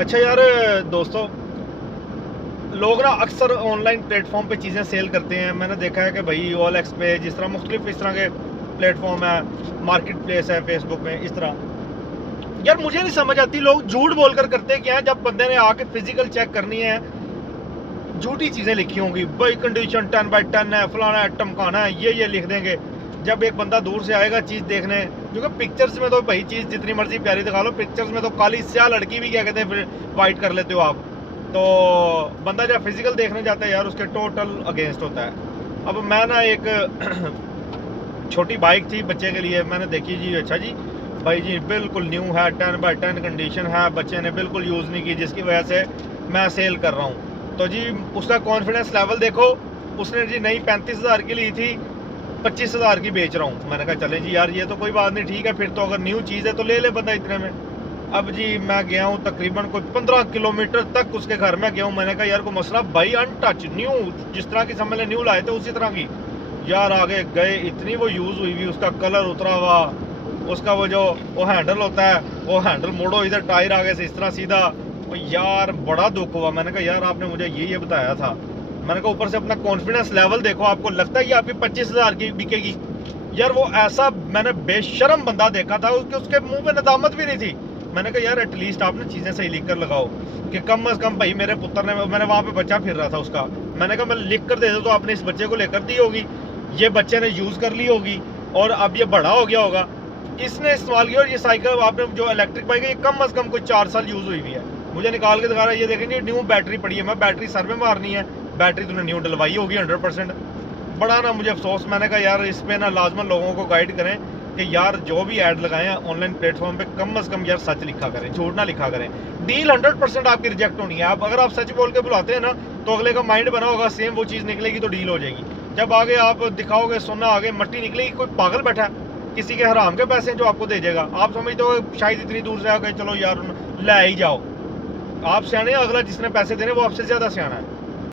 अच्छा यार दोस्तों, लोग ना अक्सर ऑनलाइन प्लेटफॉर्म पे चीज़ें सेल करते हैं। मैंने देखा है कि भाई OLX पे जिस तरह मुख्तलिफ इस तरह के प्लेटफॉर्म है, मार्केट प्लेस है फेसबुक में, इस तरह यार मुझे नहीं समझ आती लोग झूठ बोलकर करते क्या है। जब बंदे ने आके फिजिकल चेक करनी है, झूठी चीज़ें लिखी होंगी, भाई कंडीशन 10/10 है, फलाना है, टमकाना है, ये लिख देंगे। जब एक बंदा दूर से आएगा चीज़ देखने, क्योंकि पिक्चर्स में तो भाई चीज़ जितनी मर्जी प्यारी दिखा लो, पिक्चर्स में तो काली स्याह लड़की भी क्या कहते हैं फिर वाइट कर लेते हो आप। तो बंदा जब फिजिकल देखने जाता है यार, उसके टोटल अगेंस्ट होता है। अब मैं ना एक छोटी बाइक थी बच्चे के लिए, मैंने देखी जी, अच्छा जी भाई जी बिल्कुल न्यू है, 10/10 कंडीशन है, बच्चे ने बिल्कुल यूज़ नहीं की, जिसकी वजह से मैं सेल कर रहा हूँ। तो जी उसका कॉन्फिडेंस लेवल देखो, उसने जी नई 35,000 की ली थी, 25,000 की बेच रहा हूँ। मैंने कहा चले जी यार ये तो कोई बात नहीं, ठीक है, फिर तो अगर न्यू चीज़ है तो ले ले बंदा इतने में। अब जी मैं गया हूँ तकरीबन कोई 15 किलोमीटर तक उसके घर में गया हूँ। मैंने कहा यार को मसला भाई अनटच न्यू, जिस तरह की सब मैंने न्यू लाए थे उसी तरह की। यार आगे गए, इतनी वो यूज़ हुई हुई, उसका कलर उतरा हुआ, उसका वो हैंडल होता है, वो हैंडल मोड़ो इधर टायर आगे से इस तरह सीधा। तो यार बड़ा दुख हुआ। मैंने कहा यार आपने मुझे ये बताया था। मैंने कहा ऊपर से अपना कॉन्फिडेंस लेवल देखो, आपको लगता है कि आपकी 25,000 की बिकेगी। यार वो ऐसा मैंने बेशरम बंदा देखा था, उसके मुंह पे नदामत भी नहीं थी। मैंने कहा यार एटलीस्ट आपने चीज़ें सही लिख कर लगाओ कि कम अज़ कम भाई मेरे पुत्र ने, मैंने वहाँ पे बच्चा फिर रहा था उसका, मैंने कहा मैं लिख कर दे दूँ तो आपने इस बच्चे को लेकर दी होगी, ये बच्चे ने यूज़ कर ली होगी और अब ये बड़ा हो गया होगा, इसने इस्तेमाल किया। और ये साइकिल आपने जो इलेक्ट्रिक बाइक है, ये कम अज़ कम कोई 4 साल यूज़ हुई हुई है। मुझे निकाल के दिखा रहा है, ये देखेंगे न्यू बैटरी पड़ी है। मैं बैटरी सर में मारनी है, बैटरी तूने न्यू डलवाई होगी 100%। बड़ा ना मुझे अफसोस। मैंने कहा यार इस पे ना लाजमन लोगों को गाइड करें कि यार जो भी ऐड लगाएं ऑनलाइन प्लेटफॉर्म पे, कम से कम यार सच लिखा करें, झूठ ना लिखा करें। डील 100% आपकी रिजेक्ट होनी है। आप अगर आप सच बोल के बुलाते हैं ना, तो अगले का माइंड बना होगा सेम वो चीज़ निकलेगी तो डील हो जाएगी। जब आगे आप दिखाओगे सोना, आगे मट्टी निकलेगी, कोई पागल बैठा है किसी के हराम के पैसे जो आपको दे जाएगा। आप समझते हो शायद इतनी दूर से आ गए, चलो यार ले ही जाओ। आप सियाने, अगला जिसने पैसे देने वो आपसे ज़्यादा सियाना है।